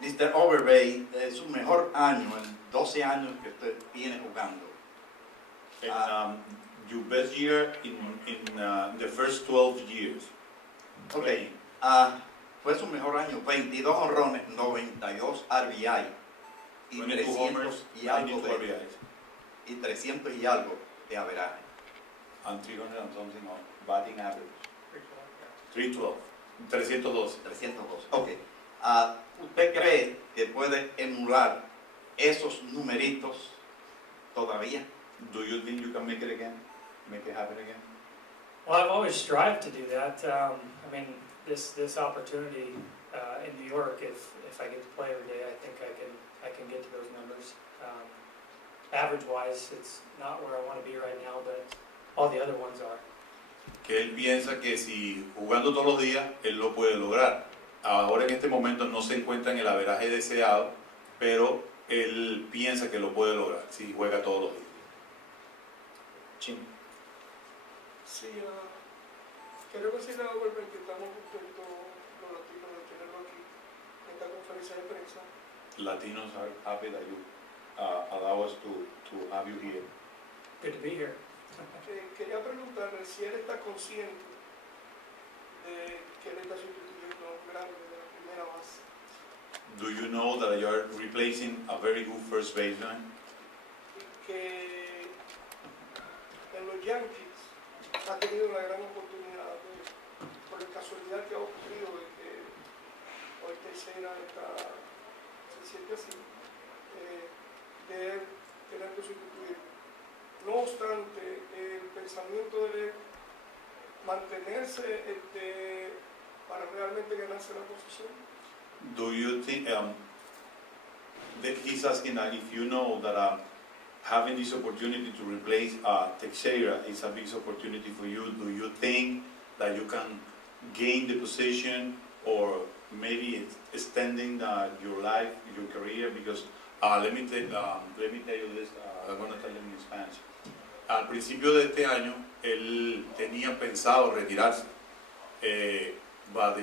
Mr. Overbay, su mejor año en 12 años que usted viene jugando. And your best year in the first 12 years. Ok, fue su mejor año, 22 honrones, 92 RBI y 22 homers, 300 y algo de averaje. And 300 and something of batting average. 312. 312. 312. Ok. ¿Usted cree que puede emular esos numeritos todavía? Do you think you can make it again? Make it happen again? Well, I've always strived to do that. I mean, this opportunity in New York, if I get to play every day, I think I can get to those numbers. Average-wise, it's not where I want to be right now, but all the other ones are. Que él piensa que si jugando todos los días, él lo puede lograr. Ahora en este momento no se encuentra en el averaje deseado, pero él piensa que lo puede lograr si juega todos los días. Chin. Sí, quiero decirle a Overbay que estamos contentos los latinos de tenerlo aquí en esta conferencia de prensa. Latinos are happy that you allow us to have you here. Good to be here. Quería preguntarle si él está consciente de que él está sustituyendo a un grande de la primera base. Do you know that you are replacing a very good first baseman? Y que en los Yankees ha tenido la gran oportunidad por la casualidad que ha ocurrido de que hoy Teixeira se siente así, de tener que sustituir. No obstante, el pensamiento de mantenerse para realmente ganarse la posición. Do you think that he's asking that if you know that having this opportunity to replace Teixeira is a big opportunity for you, do you think that you can gain the position or maybe extending your life, your career? Because let me tell you this, I'm going to tell you in Spanish. Al principio de este año, él tenía pensado retirarse. Los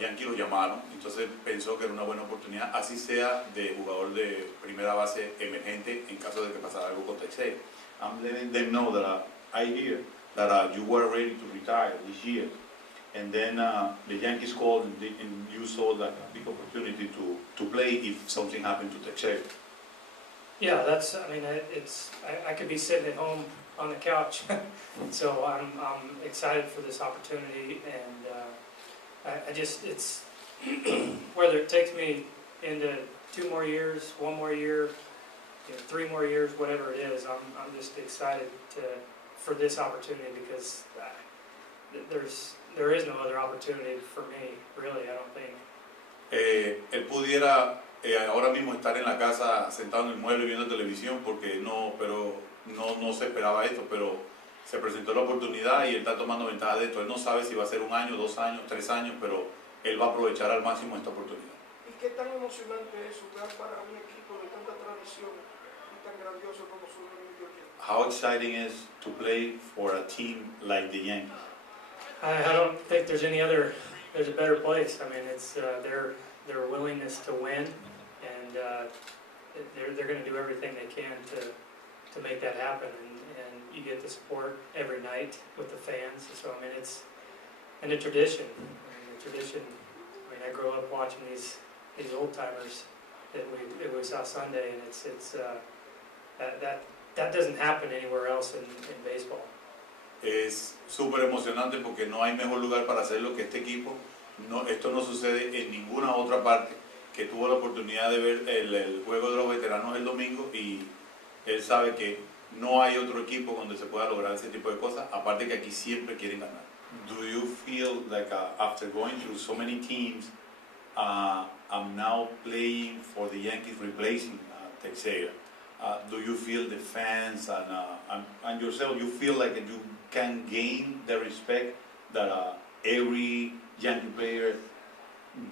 Yankees lo llamaron, entonces pensó que era una buena oportunidad, así sea de jugador de primera base emergente en caso de que pasara algo con Teixeira. I'm letting them know that I hear that you were ready to retire this year, and then the Yankees called and you saw like a big opportunity to play if something happened to Teixeira. Yeah, I could be sitting at home on the couch, so I'm excited for this opportunity, and it's whether it takes me into 2 more years, 1 more year, 3 more years, whatever it is, I'm just excited for this opportunity because there is no other opportunity for me, really, I don't think. Él pudiera ahora mismo estar en la casa sentado en el mueble viendo televisión pero no se esperaba esto, pero se presentó la oportunidad y él está tomando ventaja de esto. Él no sabe si va a ser 1 año, 2 años, 3 años, pero él va a aprovechar al máximo esta oportunidad. ¿Y qué tan emocionante es jugar para un equipo de tanta tradición y tan grandioso como son los New York Yankees? How exciting is to play for a team like the Yankees? I don't think there's a better place. I mean, it's their willingness to win, and they're going to do everything they can to make that happen. And you get the support every night with the fans. So I mean, it's a tradition. I grew up watching these old timers that we saw Sunday, and that doesn't happen anywhere else in baseball. Es súper emocionante porque no hay mejor lugar para hacerlo que este equipo. Esto no sucede en ninguna otra parte, que tuvo la oportunidad de ver el juego de los veteranos el domingo y él sabe que no hay otro equipo donde se pueda lograr ese tipo de cosas, aparte que aquí siempre quieren ganar. Do you feel like after going through so many teams, I'm now playing for the Yankees replacing Teixeira? Do you feel the fans and yourself, you feel like you can gain the respect that every Yankee player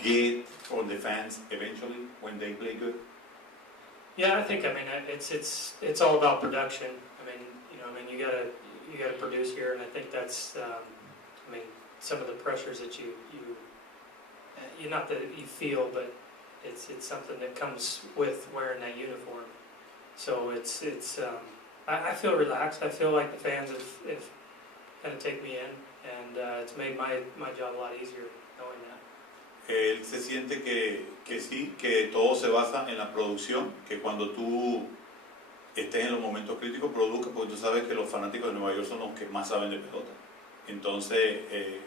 get from the fans eventually when they play good? Yeah, I think it's all about production. You gotta produce here, and I think that's some of the pressures that you not that you feel, but it's something that comes with wearing that uniform. So I feel relaxed. I feel like the fans have kind of taken me in, and it's made my job a lot easier knowing that. Él se siente que sí, que todo se basa en la producción, que cuando tú estés en los momentos críticos produzcas, porque tú sabes que los fanáticos de Nueva York son los que más saben de pelota. Entonces,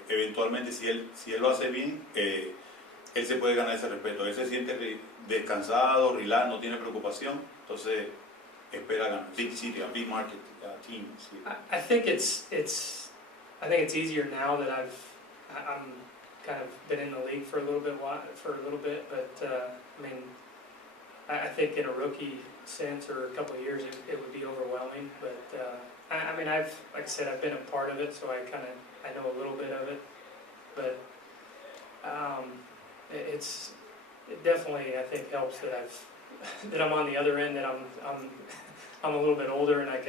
eventualmente, si él lo hace bien, él se puede ganar ese respeto. Él se siente descansado, relax, no tiene preocupación, entonces espera ganar. Big city, a big market team. Sí. I think it's easier now that I'm kind of been in the league for a little bit, but I mean, I think in a rookie sense or a couple of years it would be overwhelming. But I mean, like I said, I've been a part of it, so I know a little bit of it. But it definitely, I think, helps that that I'm on the other end, that I'm a little bit older, and I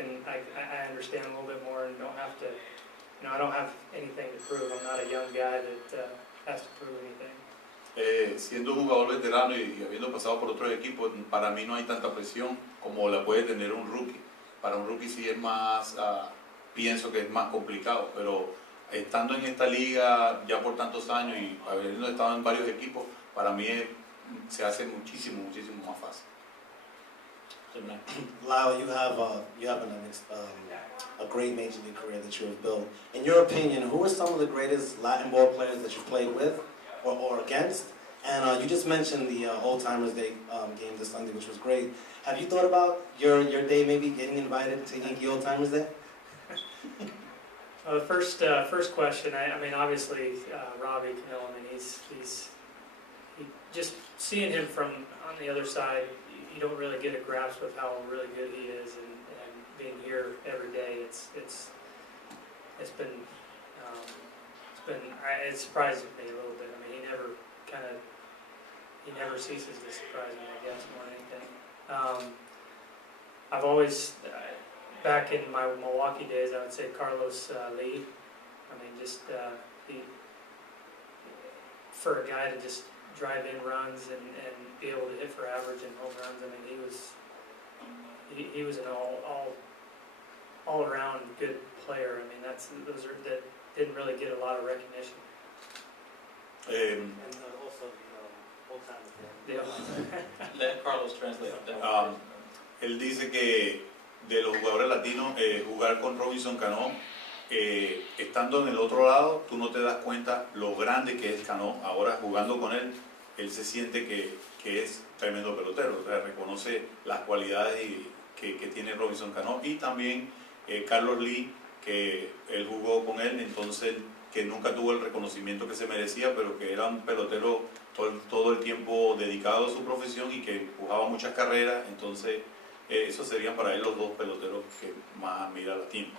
understand a little bit more, and don't have to, I don't have anything to prove. I'm not a young guy that has to prove anything. Siendo un jugador veterano y habiendo pasado por otros equipos, para mí no hay tanta presión como la puede tener un rookie. Para un rookie sí es más, pienso que es más complicado, pero estando en esta liga ya por tantos años y habiendo estado en varios equipos, para mí se hace muchísimo más fácil. Lyle, you have a great major league career that you have built. In your opinion, who are some of the greatest Latin ball players that you played with or against? And you just mentioned the Old Timers Day game this Sunday, which was great. Have you thought about your day maybe getting invited to Yankee Old Timers Day? The first question, I mean, obviously Robbie Cannell. I mean, he's just seeing him from on the other side, you don't really get a grasp of how really good he is, and being here every day, it surprises me a little bit. I mean, he never ceases to surprise me, I guess, more than anything. I've always, back in my Milwaukee days, I would say Carlos Lee. I mean, just for a guy to just drive in runs and be able to hit for average and home runs. I mean, he was an all around good player. I mean, that didn't really get a lot of recognition. And also Old Timers Day. Let Carlos translate that. Él dice que de los jugadores latinos, jugar con Robinson Cano, estando en el otro lado, tú no te das cuenta lo grande que es Cano. Ahora jugando con él se siente que es tremendo pelotero, o sea, reconoce las cualidades que tiene Robinson Cano, y también Carlos Lee, que él jugó con él, entonces que nunca tuvo el reconocimiento que se merecía, pero que era un pelotero todo el tiempo dedicado a su profesión y que empujaba muchas carreras. Entonces esos serían para él los dos peloteros que más admira latino.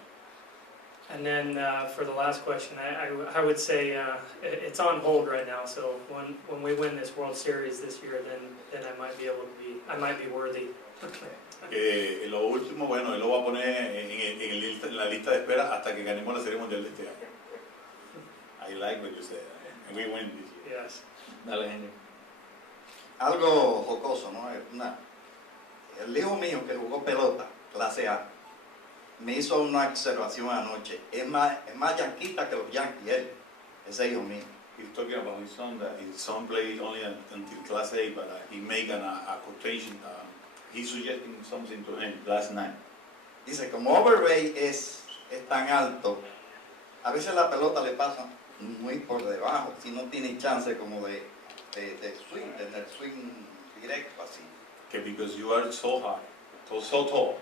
And then for the last question, I would say it's on hold right now. So when we win this World Series this year, then I might be worthy. Lo último, bueno, él lo va a poner en la lista de espera hasta que ganemos la Serie Mundial de este año. I like what you said, and we win this year. Yes. Dale, Henry. Algo jocoso, ¿no? El hijo mío que jugó pelota, clase A, me hizo una observación anoche. Es más yanquita que los Yankees, ese hijo mío. He's talking about his son, that his son played only until Class A, but he made a quotation. He's suggesting something to him last night. Dice, como Overbay es tan alto, a veces la pelota le pasa muy por debajo, si no tiene chance como de swing, tener swing directo así. Okay, because you are so high, so tall,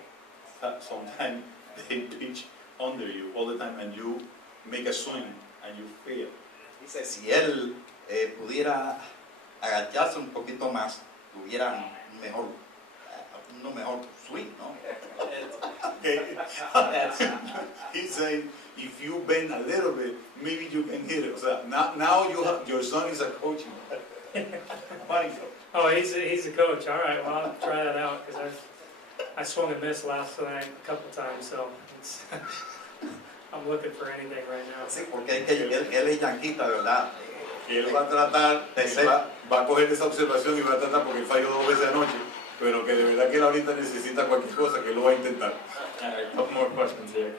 that sometimes they pitch under you all the time and you make a swing and you fail. Dice, si él pudiera agacharse un poquito más, tuviera un mejor swing, ¿no? Okay. He's saying, if you bend a little bit, maybe you can hit it. O sea, now your son is a coach. Oh, he's a coach. All right, well, I'll try that out, because I swung and missed last night a couple times, so I'm looking for anything right now. Sí, porque es que él es yanquita, ¿verdad? él va a tratar, va a coger esa observación y va a tratar, porque él falló 2 veces anoche, pero que de verdad que él ahorita necesita cualquier cosa, que él lo va a intentar. A couple more questions here.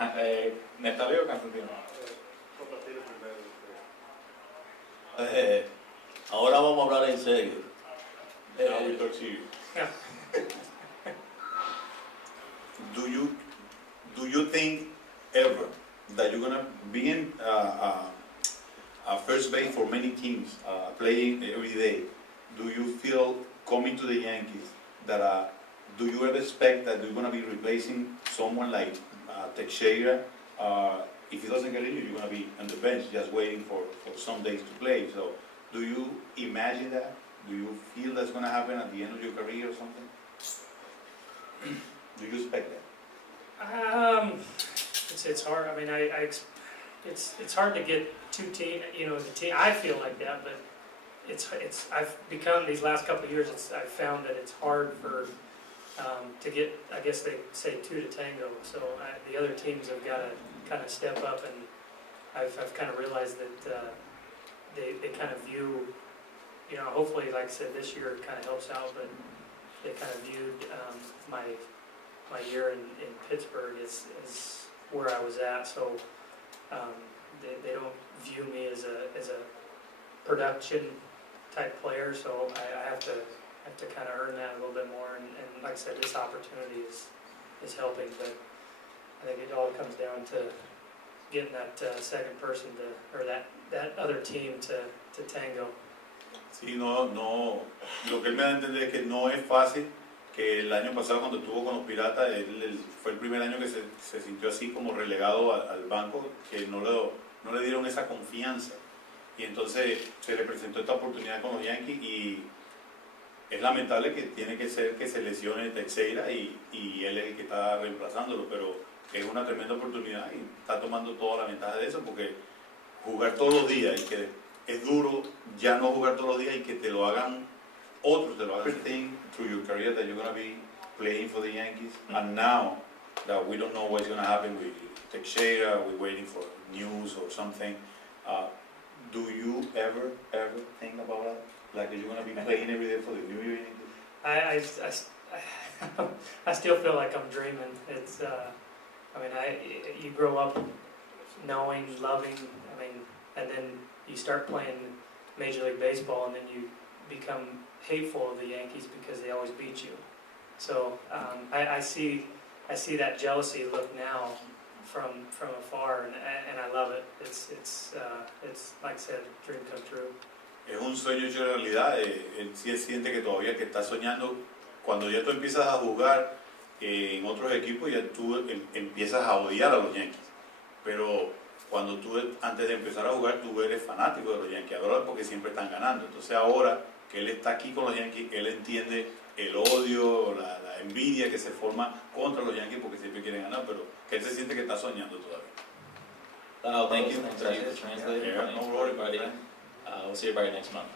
Natalia o Constantino? Ahora vamos a hablar en serio. Now we talk serious. Yeah. Do you think ever that you're gonna be in a first base for many teams, playing every day? Do you feel coming to the Yankees that do you ever expect that you're gonna be replacing someone like Teixeira? If he doesn't get injured, you're gonna be on the bench just waiting for some days to play. So, do you imagine that? Do you feel that's gonna happen at the end of your career or something? Do you expect that? It's hard. I mean, it's hard to get two team. You know, the team. I feel like that, but it's. I've become these last couple of years. I've found that it's hard for to get. I guess they say two to tango. So the other teams have got to kind of step up, and I've kind of realized that they kind of view. You know, hopefully, like I said, this year it kind of helps out, but they kind of viewed my year in Pittsburgh is where I was at, so they don't view me as a production type player, so I have to kind of earn that a little bit more, and like I said, this opportunity is helping, but I think it all comes down to getting that second person or that other team to tango. Sí, no, lo que él me da a entender es que no es fácil, que el año pasado cuando estuvo con los Piratas, fue el primer año que se sintió así como relegado al banco, que no le dieron esa confianza, y entonces se le presentó esta oportunidad con los Yankees, y es lamentable que tiene que ser que se lesione Teixeira y él es el que está reemplazándolo, pero es una tremenda oportunidad y está tomando toda la ventaja de eso, porque jugar todos los días y que es duro ya no jugar todos los días y que te lo hagan otros, te lo hagan think through your career that you're going to be playing for the Yankees, and now that we don't know what's going to happen with Teixeira, we're waiting for news or something, do you ever think about that? Like you're going to be playing every day for the New Year Yankees? I still feel like I'm dreaming. It's I mean, you grow up knowing, loving, I mean, and then you start playing Major League Baseball, and then you become hateful of the Yankees because they always beat you. So I see that jealousy look now from afar, and I love it. It's like I said, dream come true. Es un sueño hecho realidad. Él sí siente que todavía que está soñando. Cuando ya tú empiezas a jugar en otros equipos, ya tú empiezas a odiar a los Yankees. Pero cuando tú, antes de empezar a jugar, tú eres fanático de los Yankees, ahora porque siempre están ganando. Entonces ahora que él está aquí con los Yankees, él entiende el odio, la envidia que se forma contra los Yankees porque siempre quieren ganar, pero que él se siente que está soñando todavía. Thank you. Thanks for the translator. Yeah, no worry about it. We'll see everybody next month.